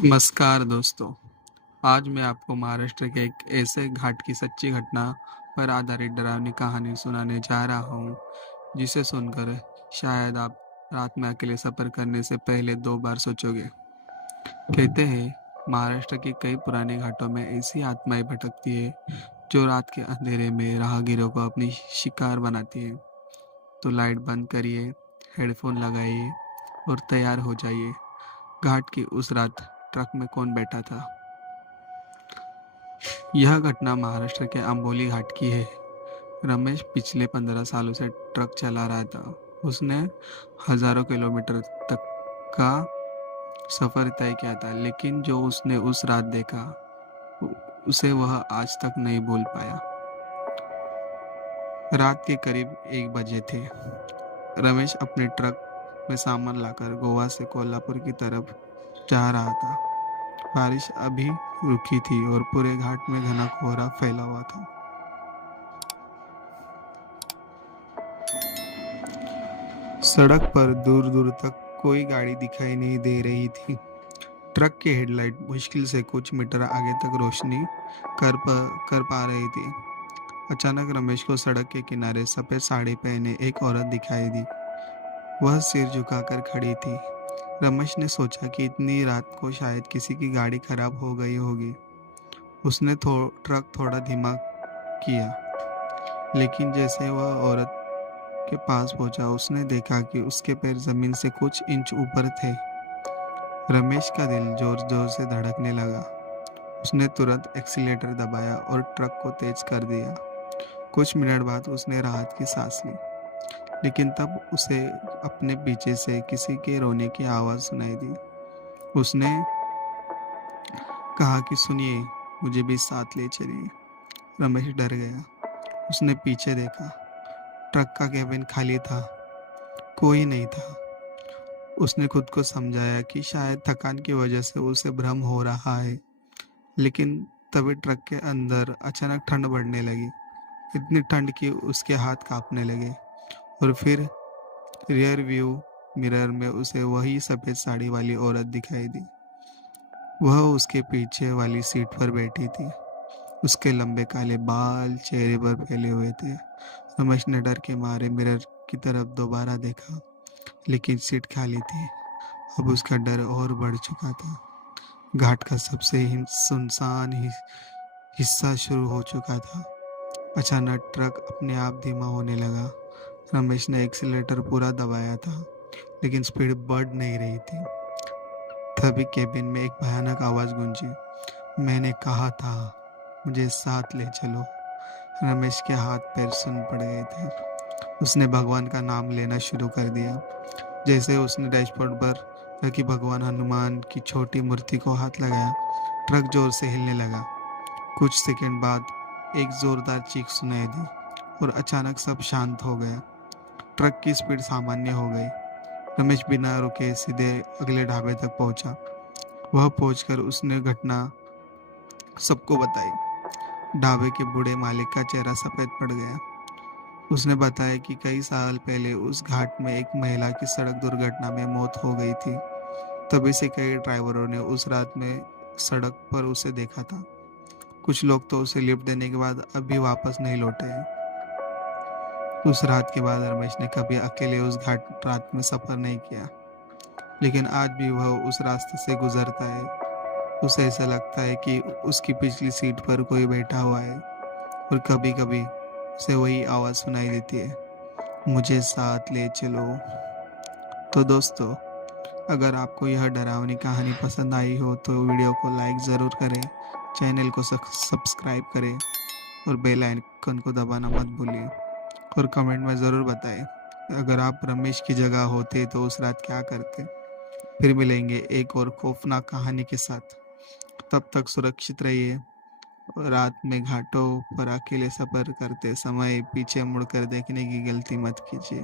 नमस्कार दोस्तों। आज मैं आपको महाराष्ट्र के एक ऐसे घाट की सच्ची घटना पर आधारित डरावनी कहानी सुनाने जा रहा हूँ, जिसे सुनकर शायद आप रात में अकेले सफ़र करने से पहले 2 बार सोचोगे। कहते हैं महाराष्ट्र की कई पुराने घाटों में ऐसी आत्माएं भटकती है जो रात के अंधेरे में राहगीरों को अपनी शिकार बनाती है। तो लाइट बंद करिए, हेडफोन लगाइए और तैयार हो जाइए। घाट की उस रात ट्रक में कौन बैठा था? यह घटना महाराष्ट्र के अंबोली घाट की है। रमेश पिछले 15 सालों से ट्रक चला रहा था। उसने हजारों किलोमीटर तक का सफर तय किया था, लेकिन जो उसने उस रात देखा उसे वह आज तक नहीं भूल पाया। रात के करीब 1 बजे थे। रमेश अपने ट्रक में सामान लाकर गोवा से कोल्हापुर की तरफ जा रहा था। बारिश अभी रुकी थी और पूरे घाट में घना कोहरा फैला हुआ था। सड़क पर दूर दूर तक कोई गाड़ी दिखाई नहीं दे रही थी। ट्रक की हेडलाइट मुश्किल से कुछ मीटर आगे तक रोशनी कर पा रही थी। अचानक रमेश को सड़क के किनारे सफेद साड़ी पहने एक औरत दिखाई दी। वह सिर झुकाकर खड़ी थी। रमेश ने सोचा कि इतनी रात को शायद किसी की गाड़ी खराब हो गई होगी। उसने ट्रक थोड़ा धीमा किया, लेकिन जैसे वह औरत के पास पहुंचा, उसने देखा कि उसके पैर जमीन से कुछ इंच ऊपर थे। रमेश का दिल जोर जोर से धड़कने लगा। उसने तुरंत एक्सीलेटर दबाया और ट्रक को तेज कर दिया। कुछ मिनट बाद उसने राहत की सांस ली, लेकिन तब उसे अपने पीछे से किसी के रोने की आवाज़ सुनाई दी। उसने कहा कि सुनिए, मुझे भी साथ ले चलिए। रमेश डर गया। उसने पीछे देखा। ट्रक का केबिन खाली था, कोई नहीं था। उसने खुद को समझाया कि शायद थकान की वजह से उसे भ्रम हो रहा है, लेकिन तभी ट्रक के अंदर अचानक ठंड बढ़ने लगी। इतनी ठंड कि उसके हाथ कांपने लगे। और फिर रियर व्यू मिरर में उसे वही सफ़ेद साड़ी वाली औरत दिखाई दी। वह उसके पीछे वाली सीट पर बैठी थी। उसके लंबे काले बाल चेहरे पर फैले हुए थे। रमेश ने डर के मारे मिरर की तरफ दोबारा देखा, लेकिन सीट खाली थी। अब उसका डर और बढ़ चुका था। घाट का सबसे सुनसान हिस्सा शुरू हो चुका था। अचानक ट्रक अपने आप धीमा होने लगा। रमेश ने एक्सीलेटर पूरा दबाया था, लेकिन स्पीड बढ़ नहीं रही थी। तभी केबिन में एक भयानक आवाज़ गूंजी, मैंने कहा था, मुझे साथ ले चलो। रमेश के हाथ पैर सुन पड़ गए थे। उसने भगवान का नाम लेना शुरू कर दिया। जैसे उसने डैशबोर्ड पर रखी भगवान हनुमान की छोटी मूर्ति को हाथ लगाया, ट्रक जोर से हिलने लगा। कुछ सेकंड बाद एक जोरदार चीख सुनाई दी और अचानक सब शांत हो गया। ट्रक की स्पीड सामान्य हो गई। रमेश बिना रुके सीधे अगले ढाबे तक पहुंचा। वह पहुंचकर उसने घटना सबको बताई। ढाबे के बूढ़े मालिक का चेहरा सफेद पड़ गया। उसने बताया कि कई साल पहले उस घाट में एक महिला की सड़क दुर्घटना में मौत हो गई थी। तभी से कई ड्राइवरों ने उस रात में सड़क पर उसे देखा था। कुछ लोग तो उसे लिफ्ट देने के बाद अभी वापस नहीं लौटे हैं। उस रात के बाद रमेश ने कभी अकेले उस घाट रात में सफर नहीं किया, लेकिन आज भी वह उस रास्ते से गुजरता है। उसे ऐसा लगता है कि उसकी पिछली सीट पर कोई बैठा हुआ है और कभी कभी उसे वही आवाज़ सुनाई देती है, मुझे साथ ले चलो। तो दोस्तों, अगर आपको यह डरावनी कहानी पसंद आई हो तो वीडियो को लाइक ज़रूर करें, चैनल को सब्सक्राइब करें और बेल आइकन को दबाना मत भूलिए। और कमेंट में ज़रूर बताएं, अगर आप रमेश की जगह होते तो उस रात क्या करते। फिर मिलेंगे एक और खौफनाक कहानी के साथ। तब तक सुरक्षित रहिए। रात में घाटों पर अकेले सफ़र करते समय पीछे मुड़कर देखने की गलती मत कीजिए।